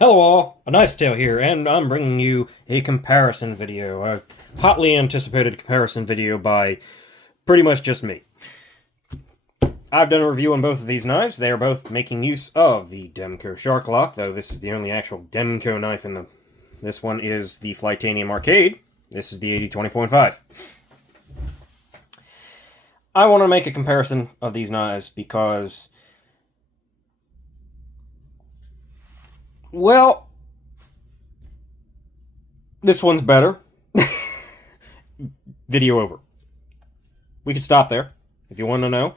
Hello all, a nice tale here, and I'm bringing you a comparison video, a hotly anticipated comparison video by pretty much just me. I've done a review on both of these knives. They are both making use of the Demko Shark Lock, though this is the only actual Demko knife in the... This one is the Flytanium Arcade. This is the AD 20.5. I want to make a comparison of these knives because... Well, this one's better. Video over. We could stop there if you want to know.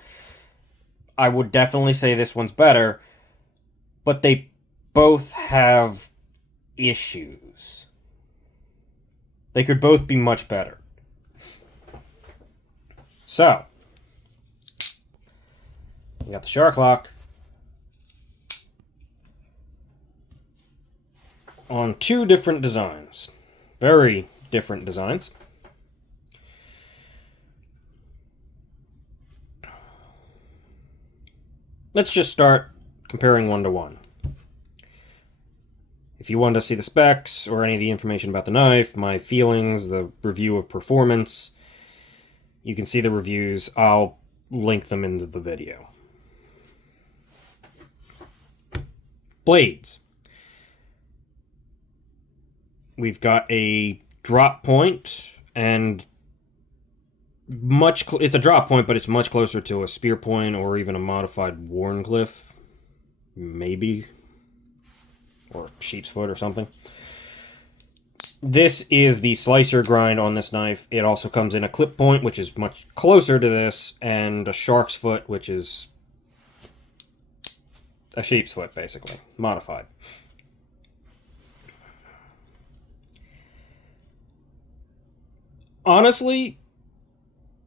I would definitely say this one's better, but they both have issues. They could both be much better. So, we got the Shark Lock on two different designs. Very different designs. Let's just start comparing one to one. If you want to see the specs or any of the information about the knife, my feelings, the review of performance, you can see the reviews. I'll link them into the video. Blades. We've got a drop point, and it's a drop point, but it's much closer to a spear point or even a modified Warncliffe, maybe, or sheep's foot or something. This is the slicer grind on this knife. It also comes in a clip point, which is much closer to this, and a shark's foot, which is a sheep's foot, basically, modified. Honestly,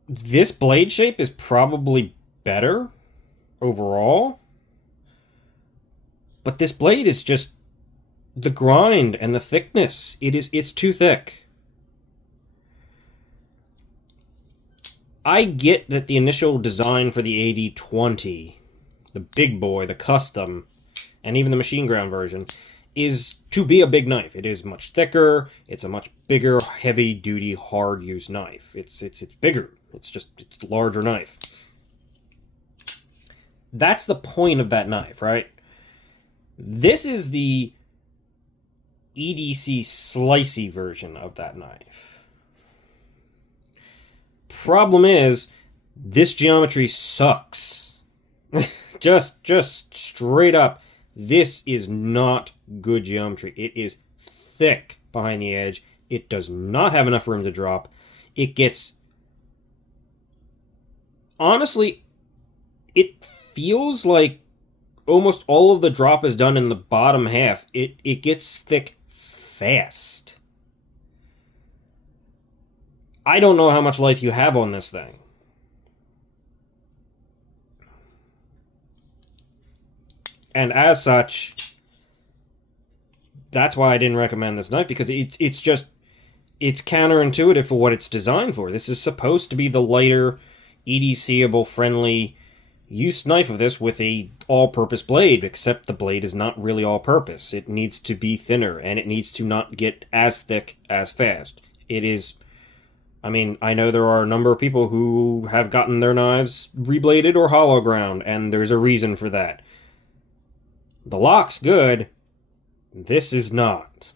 this blade shape is probably better overall, but this blade is just the grind and the thickness. It's too thick. I get that the initial design for the AD20, the big boy, the custom, and even the machine ground version, is to be a big knife. It is much thicker. It's a much bigger, heavy-duty, hard-use knife. It's bigger. It's a larger knife. That's the point of that knife, right? This is the EDC slicey version of that knife. Problem is, this geometry sucks. just straight up, this is not good geometry. It is thick behind the edge. It does not have enough room to drop. It gets... Honestly, it feels like almost all of the drop is done in the bottom half. It gets thick fast. I don't know how much life you have on this thing. And as such, that's why I didn't recommend this knife, because it's counterintuitive for what it's designed for. This is supposed to be the lighter, EDC-able, friendly use knife of this with a all-purpose blade, except the blade is not really all-purpose. It needs to be thinner, and it needs to not get as thick as fast. It is... I mean, I know there are a number of people who have gotten their knives rebladed or hollow ground, and there's a reason for that. The lock's good. This is not.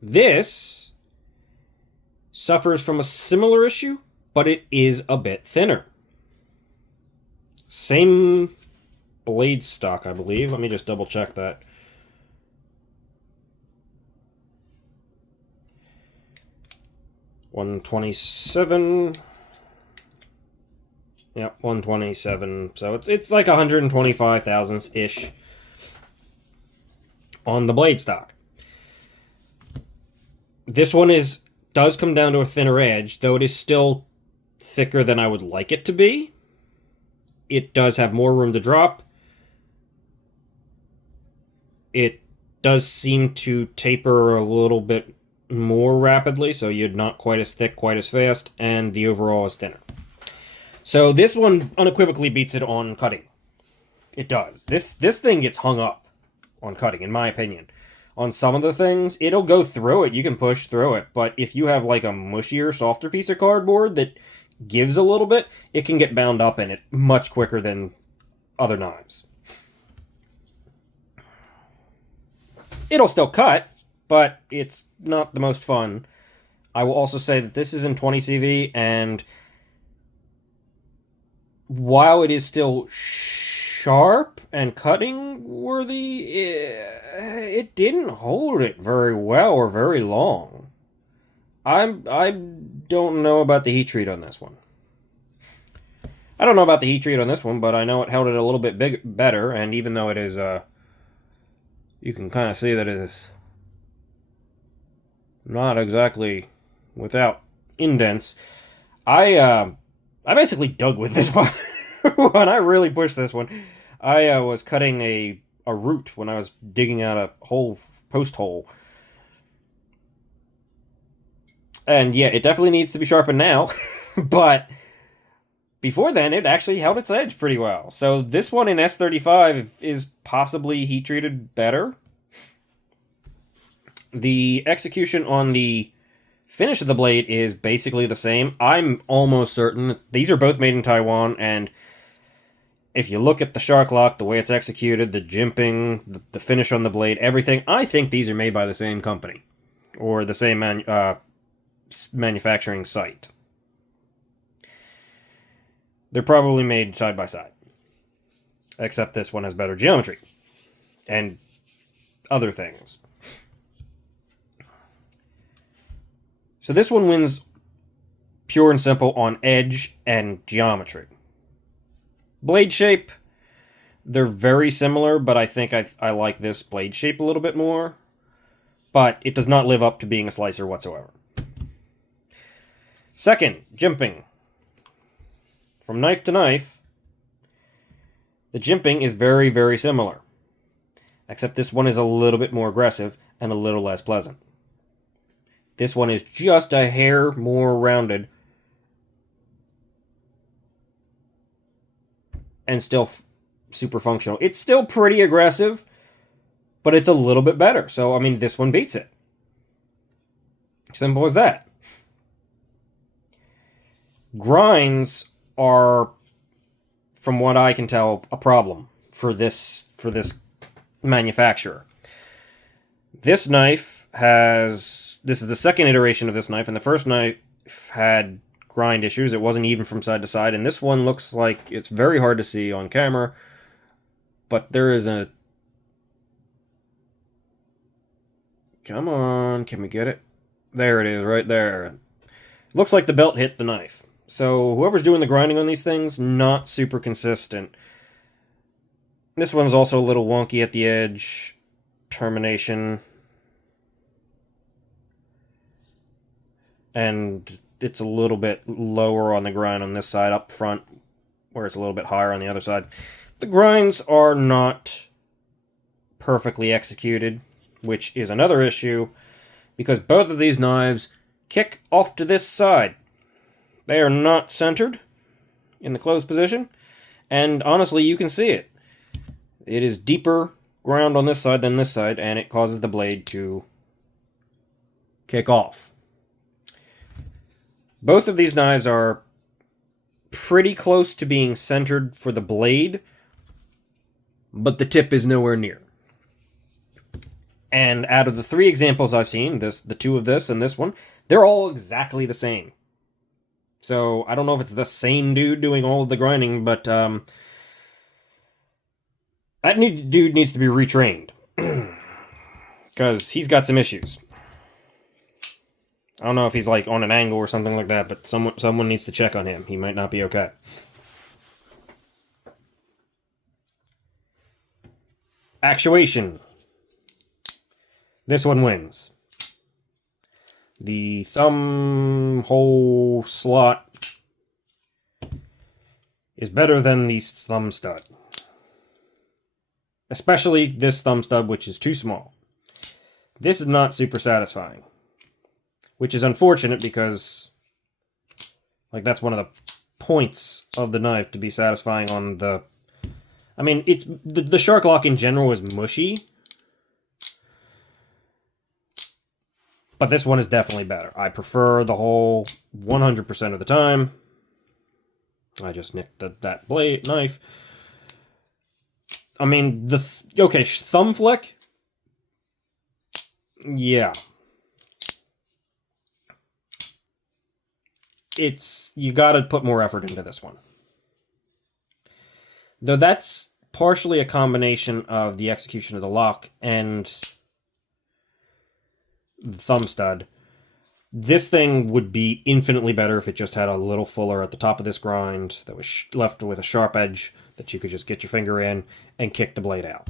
This suffers from a similar issue, but it is a bit thinner. Same blade stock, I believe. Let me just double check that. $127. Yep, 127. So it's like 125 thousandths ish on the blade stock. This one does come down to a thinner edge, though it is still thicker than I would like it to be. It does have more room to drop. It does seem to taper a little bit more rapidly, so you're not quite as thick, quite as fast, and the overall is thinner. So this one unequivocally beats it on cutting. It does. This thing gets hung up on cutting, in my opinion. On some of the things, it'll go through it. You can push through it. But if you have like a mushier, softer piece of cardboard that gives a little bit, it can get bound up in it much quicker than other knives. It'll still cut, but it's not the most fun. I will also say that this is in 20 CV, and while it is still sharp and cutting worthy, it didn't hold it very well or very long. I don't know about the heat treat on this one. I don't know about the heat treat on this one, but I know it held it a little bit better, and even though it is, you can kind of see that it is not exactly without indents. I basically dug with this one. When I really pushed this one, I was cutting a root when I was digging out a post hole. And yeah, it definitely needs to be sharpened now, but before then, it actually held its edge pretty well. So this one in S35 is possibly heat treated better. The execution on the finish of the blade is basically the same. I'm almost certain these are both made in Taiwan, and if you look at the shark lock, the way it's executed, the jimping, the finish on the blade, everything, I think these are made by the same company or the same manufacturing site. They're probably made side by side, except this one has better geometry and other things. So this one wins pure and simple on edge and geometry. Blade shape, they're very similar, but I think I like this blade shape a little bit more. But it does not live up to being a slicer whatsoever. Second, jimping. From knife to knife, the jimping is very, very similar. Except this one is a little bit more aggressive and a little less pleasant. This one is just a hair more rounded and still super functional. It's still pretty aggressive, but it's a little bit better. So, I mean, this one beats it. Simple as that. Grinds are, from what I can tell, a problem for this manufacturer. This knife has... This is the second iteration of this knife, and the first knife had grind issues. It wasn't even from side to side, and this one looks like it's very hard to see on camera, but there is a... Come on, can we get it? There it is, right there. Looks like the belt hit the knife. So whoever's doing the grinding on these things, not super consistent. This one's also a little wonky at the edge. Termination. And it's a little bit lower on the grind on this side up front, where it's a little bit higher on the other side. The grinds are not perfectly executed, which is another issue, because both of these knives kick off to this side. They are not centered in the closed position, and honestly, you can see it. It is deeper ground on this side than this side, and it causes the blade to kick off. Both of these knives are pretty close to being centered for the blade, but the tip is nowhere near. And out of the three examples I've seen, the two of this and this one, they're all exactly the same. So I don't know if it's the same dude doing all of the grinding, but that dude needs to be retrained. Because he's got some issues. I don't know if he's like on an angle or something like that, but someone needs to check on him. He might not be okay. Actuation. This one wins. The thumb hole slot is better than the thumb stud. Especially this thumb stud, which is too small. This is not super satisfying. Which is unfortunate because, like, that's one of the points of the knife to be satisfying on the... I mean, it's the shark lock in general is mushy, but this one is definitely better. I prefer the whole 100% of the time. I just nicked that blade knife. I mean, okay, thumb flick? Yeah. You gotta put more effort into this one. Though that's partially a combination of the execution of the lock and the thumb stud. This thing would be infinitely better if it just had a little fuller at the top of this grind that was left with a sharp edge that you could just get your finger in and kick the blade out.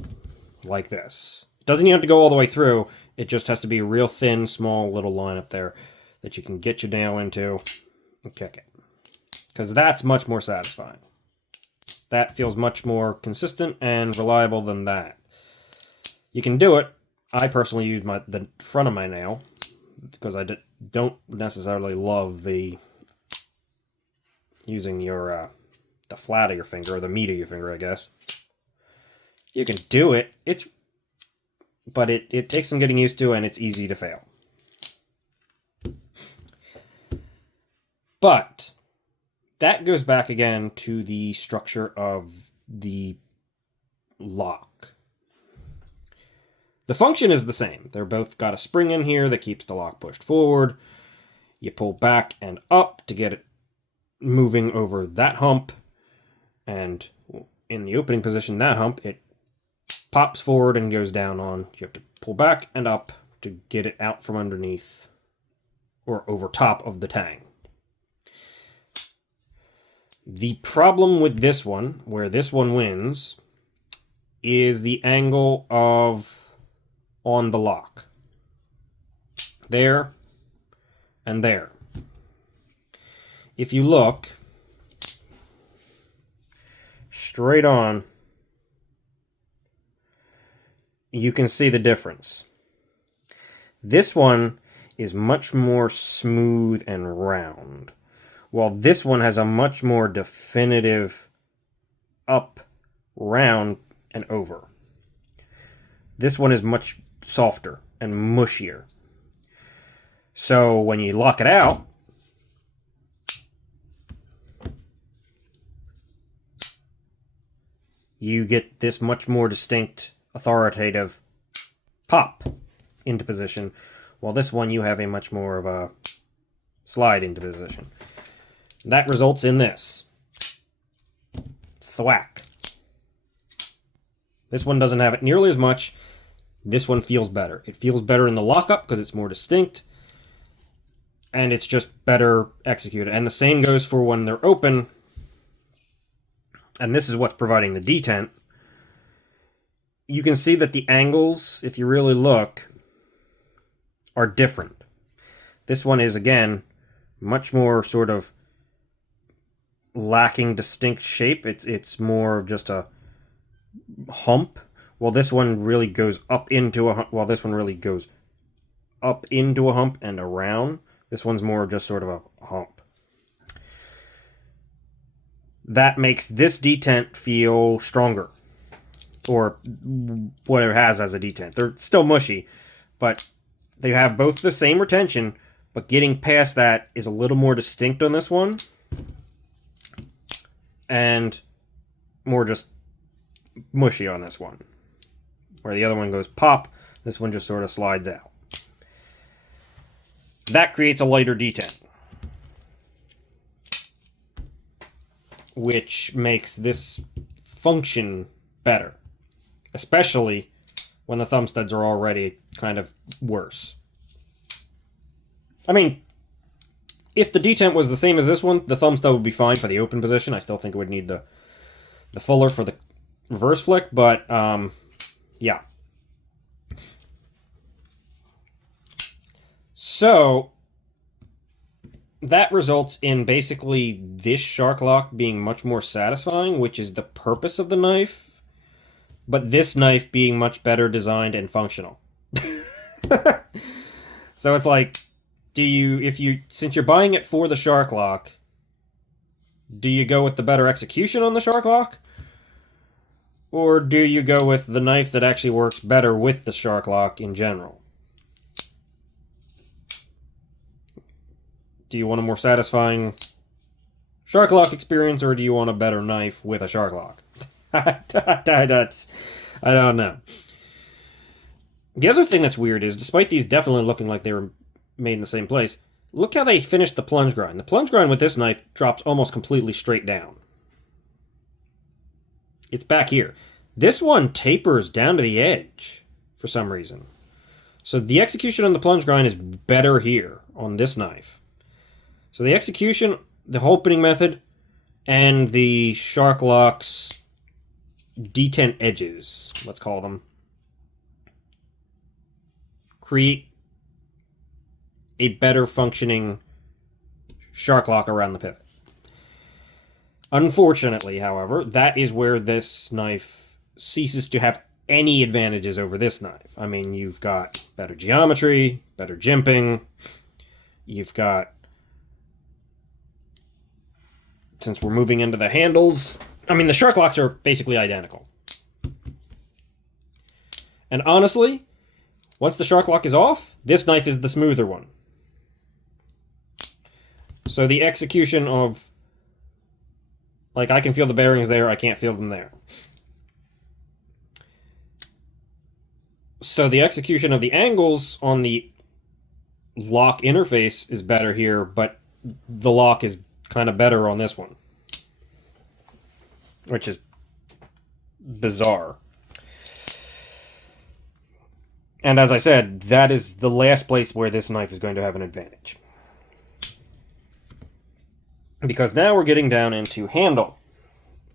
Like this. It doesn't even have to go all the way through. It just has to be a real thin, small little line up there that you can get your nail into and kick it. Because that's much more satisfying. That feels much more consistent and reliable than that. You can do it. I personally use the front of my nail because I don't necessarily love using the flat of your finger, or the meat of your finger, I guess. You can do it. But it takes some getting used to, and it's easy to fail. But that goes back again to the structure of the lock. The function is the same. They're both got a spring in here that keeps the lock pushed forward. You pull back and up to get it moving over that hump. And in the opening position, that hump, it pops forward and goes down on. You have to pull back and up to get it out from underneath or over top of the tang. The problem with this one, where this one wins, is the angle on the lock. There and there. If you look straight on, you can see the difference. This one is much more smooth and round, while this one has a much more definitive up, round, and over. This one is much softer and mushier. So when you lock it out, you get this much more distinct, authoritative pop into position, while this one you have a much more of a slide into position. That results in this. Thwack. This one doesn't have it nearly as much. This one feels better. It feels better in the lockup because it's more distinct. And it's just better executed. And the same goes for when they're open. And this is what's providing the detent. You can see that the angles, if you really look, are different. This one is, again, much more sort of lacking distinct shape. It's more of just a hump, while this one really goes up into a hump, while this one really goes up into a hump and around. This one's more just sort of a hump. That makes this detent feel stronger, or whatever it has as a detent. They're still mushy, but they have both the same retention, but getting past that is a little more distinct on this one, and more just mushy on this one. Where the other one goes pop, this one just sort of slides out. That creates a lighter detent, which makes this function better, especially when the thumb studs are already kind of worse. I mean, if the detent was the same as this one, the thumb stud would be fine for the open position. I still think it would need the fuller for the reverse flick, but yeah. So that results in basically this shark lock being much more satisfying, which is the purpose of the knife, but this knife being much better designed and functional. So it's like, since you're buying it for the shark lock, Do you go with the better execution on the shark lock? Or do you go with the knife that actually works better with the shark lock in general? Do you want a more satisfying shark lock experience, or do you want a better knife with a shark lock? I don't know. The other thing that's weird is, despite these definitely looking like they were made in the same place, look how they finished the plunge grind. The plunge grind with this knife drops almost completely straight down. It's back here. This one tapers down to the edge for some reason. So the execution on the plunge grind is better here on this knife. So the execution, the opening method, and the shark lock's detent edges, let's call them, create a better functioning shark lock around the pivot. Unfortunately, however, that is where this knife ceases to have any advantages over this knife. I mean, you've got better geometry, better jimping, you've got, since we're moving into the handles, I mean, the shark locks are basically identical. And honestly, once the shark lock is off, this knife is the smoother one. So the execution of, like, I can feel the bearings there, I can't feel them there. So the execution of the angles on the lock interface is better here, but the lock is kind of better on this one, which is bizarre. And as I said, that is the last place where this knife is going to have an advantage. Because now we're getting down into handle,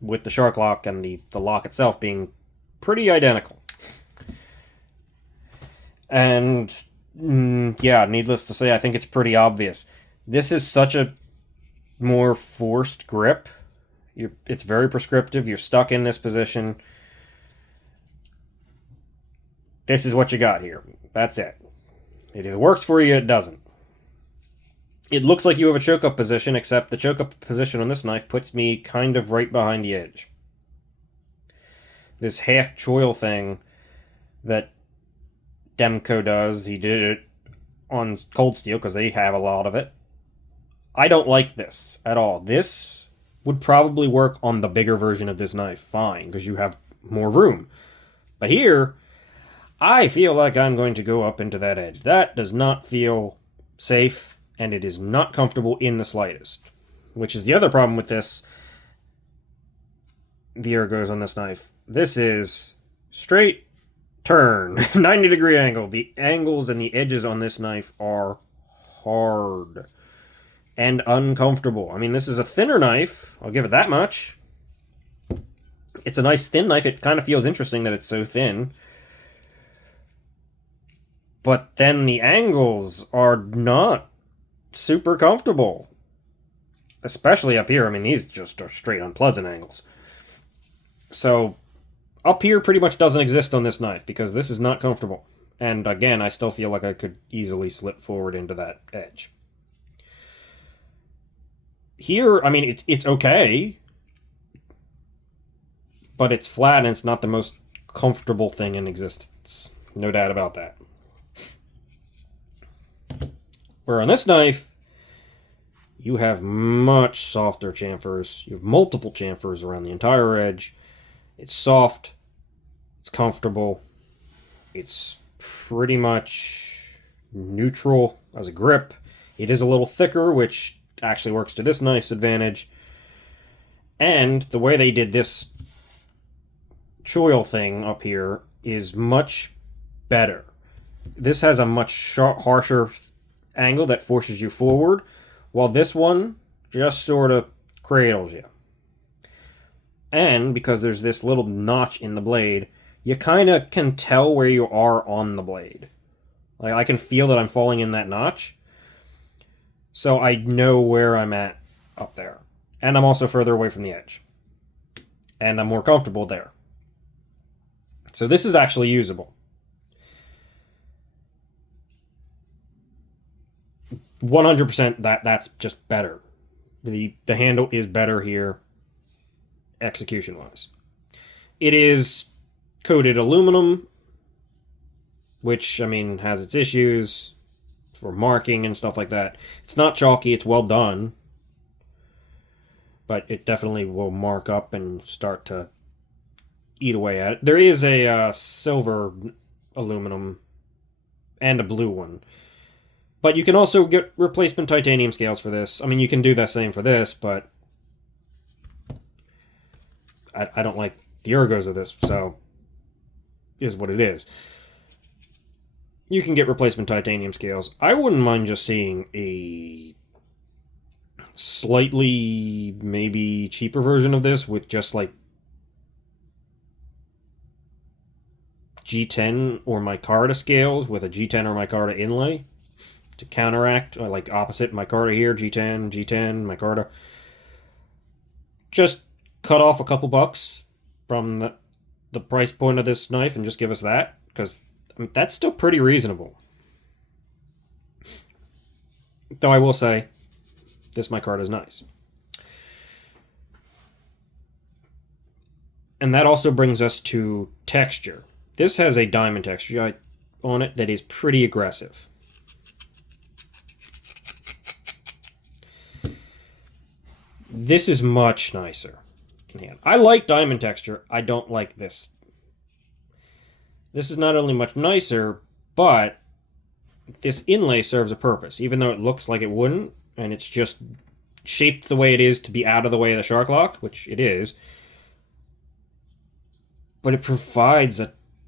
with the shark lock and the lock itself being pretty identical. And, yeah, needless to say, I think it's pretty obvious. This is such a more forced grip. It's very prescriptive. You're stuck in this position. This is what you got here. That's it. It either works for you or it doesn't. It looks like you have a choke-up position, except the choke-up position on this knife puts me kind of right behind the edge. This half choil thing that Demko does, he did it on cold steel because they have a lot of it. I don't like this at all. This would probably work on the bigger version of this knife fine, because you have more room. But here, I feel like I'm going to go up into that edge. That does not feel safe, and it is not comfortable in the slightest. Which is the other problem with this, the ergos on this knife. This is straight turn, 90-degree angle. The angles and the edges on this knife are hard and uncomfortable. I mean, this is a thinner knife, I'll give it that much. It's a nice thin knife. It kind of feels interesting that it's so thin. But then the angles are not super comfortable. Especially up here. I mean, these just are straight unpleasant angles. So, up here pretty much doesn't exist on this knife, because this is not comfortable. And again, I still feel like I could easily slip forward into that edge. Here, I mean, it's okay, but it's flat and it's not the most comfortable thing in existence. No doubt about that. Where on this knife, you have much softer chamfers. You have multiple chamfers around the entire edge. It's soft. It's comfortable. It's pretty much neutral as a grip. It is a little thicker, which actually works to this knife's advantage. And the way they did this choil thing up here is much better. This has a much harsher angle that forces you forward, while this one just sort of cradles you. And because there's this little notch in the blade, you kind of can tell where you are on the blade. Like, I can feel that I'm falling in that notch, so I know where I'm at up there. And I'm also further away from the edge. And I'm more comfortable there. So this is actually usable. 100% that's just better. The handle is better here, execution-wise. It is coated aluminum, which, I mean, has its issues for marking and stuff like that. It's not chalky, it's well done, but it definitely will mark up and start to eat away at it. There is a silver aluminum and a blue one, but you can also get replacement titanium scales for this. I mean, you can do the same for this, but I don't like the ergos of this, so is what it is. You can get replacement titanium scales. I wouldn't mind just seeing a slightly, maybe cheaper version of this with just like G10 or micarta scales with a G10 or micarta inlay to counteract, or like opposite micarta here, G10, micarta. Just cut off a couple bucks from the price point of this knife and just give us that, because I mean, that's still pretty reasonable. Though I will say, this micarta is nice. And that also brings us to texture. This has a diamond texture on it that is pretty aggressive. This is much nicer. I like diamond texture. I don't like this. This is not only much nicer, but this inlay serves a purpose, even though it looks like it wouldn't, and it's just shaped the way it is to be out of the way of the shark lock, which it is. But it provides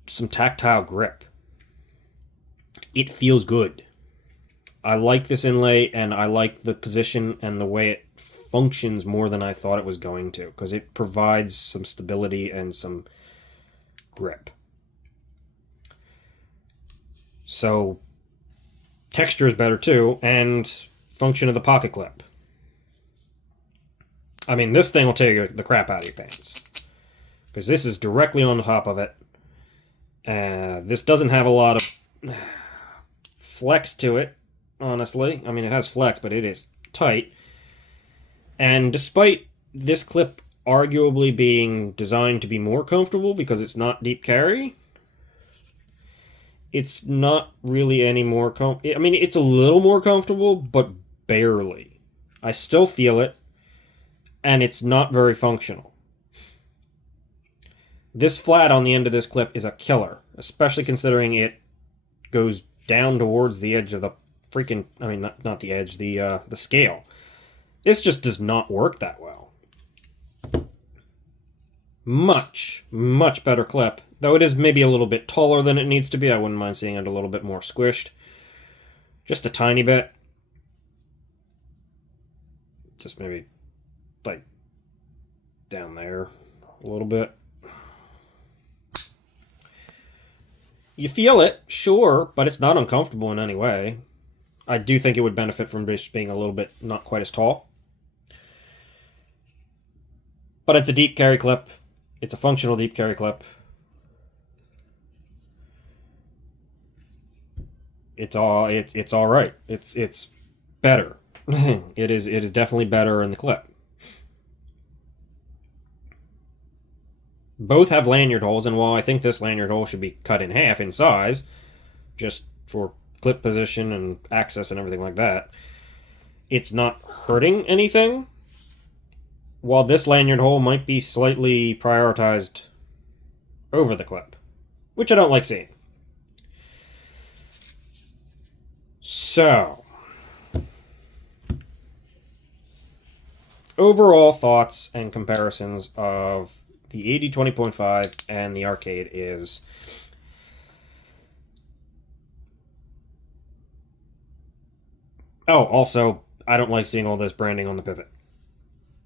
some tactile grip. It feels good. I like this inlay, and I like the position and the way it functions more than I thought it was going to, because it provides some stability and some grip. So, texture is better too, and function of the pocket clip. I mean, this thing will take the crap out of your pants, because this is directly on the top of it. This doesn't have a lot of flex to it, honestly. I mean, it has flex, but it is tight. And despite this clip arguably being designed to be more comfortable because it's not deep carry, it's not really any more I mean, it's a little more comfortable, but barely. I still feel it, and it's not very functional. This flat on the end of this clip is a killer, especially considering it goes down towards the edge of the freaking, I mean, not the edge, the scale. This just does not work that well. Much, much better clip. Though it is maybe a little bit taller than it needs to be. I wouldn't mind seeing it a little bit more squished. Just a tiny bit. Just maybe, like, down there a little bit. You feel it, sure, but it's not uncomfortable in any way. I do think it would benefit from just being a little bit not quite as tall. But it's a deep carry clip. It's a functional deep carry clip. It's all right. It's better. It is definitely better in the clip. Both have lanyard holes, and while I think this lanyard hole should be cut in half in size, just for clip position and access and everything like that, it's not hurting anything. While this lanyard hole might be slightly prioritized over the clip, which I don't like seeing. So, overall thoughts and comparisons of the AD 20.5 and the Arcade is... Oh, also, I don't like seeing all this branding on the pivot.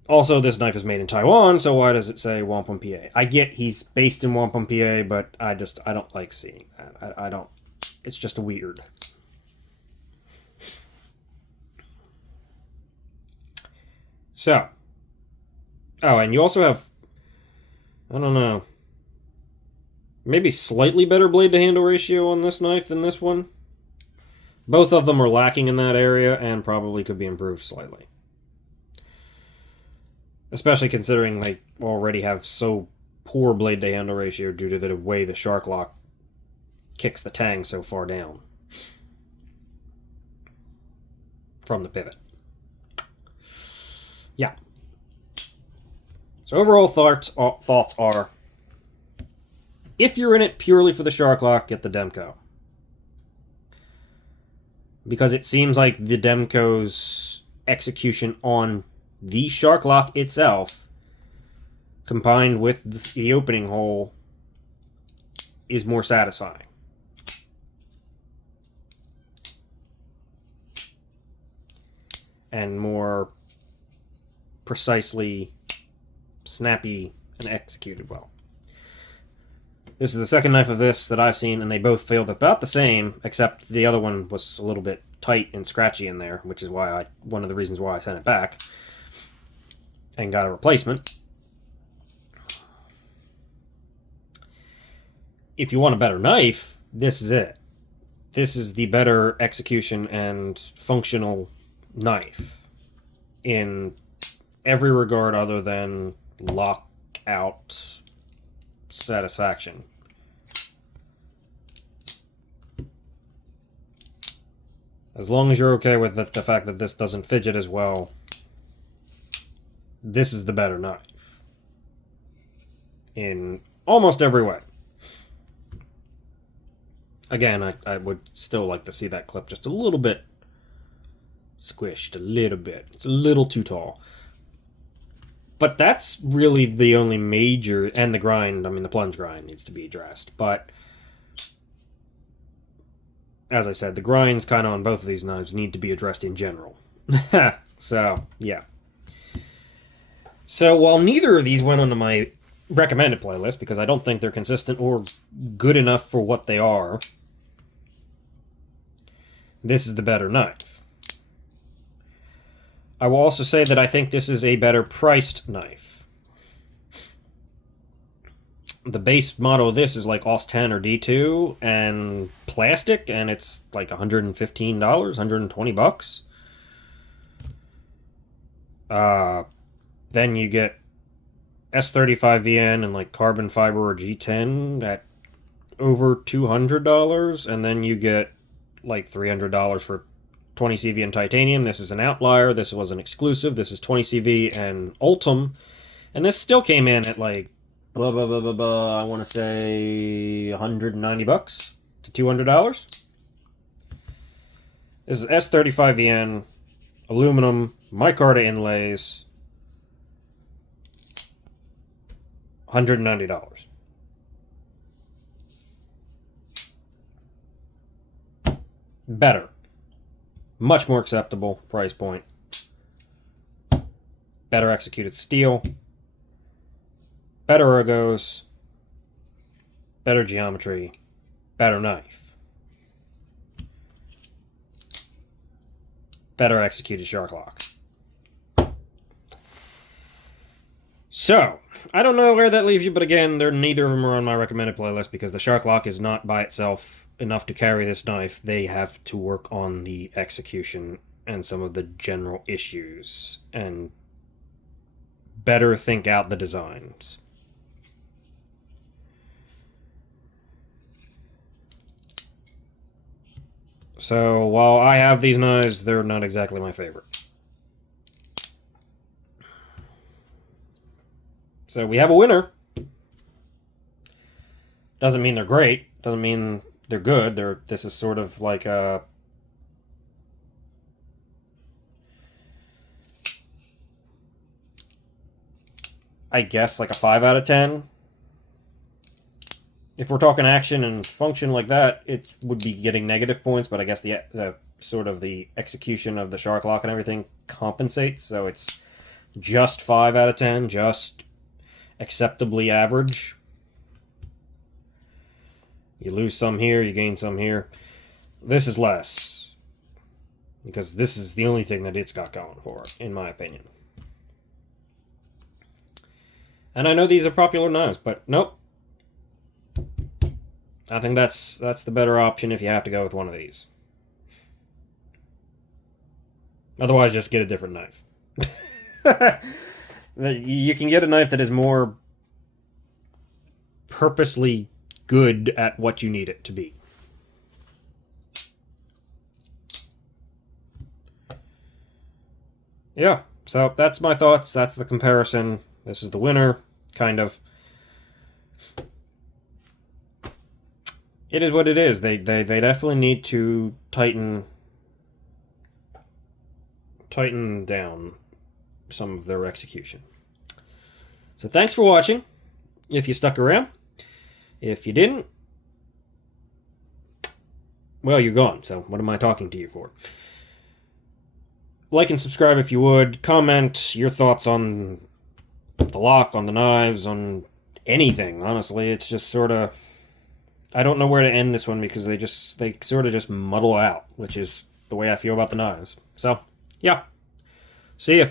Also, this knife is made in Taiwan, so why does it say Wampum, PA? I get he's based in Wampum, PA, but I don't like seeing that. I don't... It's just weird. So. Oh, and you also have... I don't know. Maybe slightly better blade-to-handle ratio on this knife than this one. Both of them are lacking in that area and probably could be improved slightly. Especially considering they already have so poor blade to handle ratio due to the way the shark lock kicks the tang so far down from the pivot. Yeah. So overall thoughts are, if you're in it purely for the shark lock, get the Demko. Because it seems like the Demko's execution on the shark lock itself, combined with the opening hole, is more satisfying. And more precisely snappy and executed well. This is the second knife of this that I've seen, and they both failed about the same, except the other one was a little bit tight and scratchy in there, which is why one of the reasons why I sent it back and got a replacement. If you want a better knife, this is it. This is the better execution and functional knife in every regard other than lockout satisfaction. As long as you're okay with the fact that this doesn't fidget as well, this is the better knife in almost every way. Again, I would still like to see that clip just a little bit squished, a little bit. It's a little too tall. But that's really the only major, and the grind, I mean the plunge grind needs to be addressed. But, as I said, the grinds kind of on both of these knives need to be addressed in general. So, yeah. So, while neither of these went onto my recommended playlist, because I don't think they're consistent or good enough for what they are, this is the better knife. I will also say that I think this is a better priced knife. The base model of this is like AUS 10 or D2 and plastic, and it's like $115, $120. Then you get S35VN and like carbon fiber or G10 at over $200, and then you get like $300 for 20CV and titanium. This is an outlier. This was an exclusive. This is 20CV and Ultim. And this still came in at like, I want to say $190 to $200. This is S35VN, aluminum, micarta inlays, $190. Better. Much more acceptable price point. Better executed steel. Better ergos. Better geometry. Better knife. Better executed shark lock. So, I don't know where that leaves you, but again, neither of them are on my recommended playlist because the shark lock is not by itself enough to carry this knife. They have to work on the execution and some of the general issues and better think out the designs. So while I have these knives, they're not exactly my favorite. So we have a winner. Doesn't mean they're great. Doesn't mean they're good. This is sort of like a... I guess like a 5 out of 10. If we're talking action and function like that, it would be getting negative points, but I guess the sort of the execution of the shark lock and everything compensates, so it's just 5 out of 10, just acceptably average. You lose some here, you gain some here. This is less, because this is the only thing that it's got going for it, in my opinion. And I know these are popular knives, but nope. I think that's the better option if you have to go with one of these. Otherwise, just get a different knife. You can get a knife that is more purposely good at what you need it to be. Yeah, so that's my thoughts. That's the comparison. This is the winner, kind of. It is what it is. They definitely need to tighten down some of their execution. So thanks for watching. If you stuck around. If you didn't, well, you're gone. So what am I talking to you for? Like and subscribe if you would. Comment your thoughts on the lock, on the knives, on anything. Honestly, it's just sort of... I don't know where to end this one because they sort of just muddle out, which is the way I feel about the knives. So, yeah. See ya.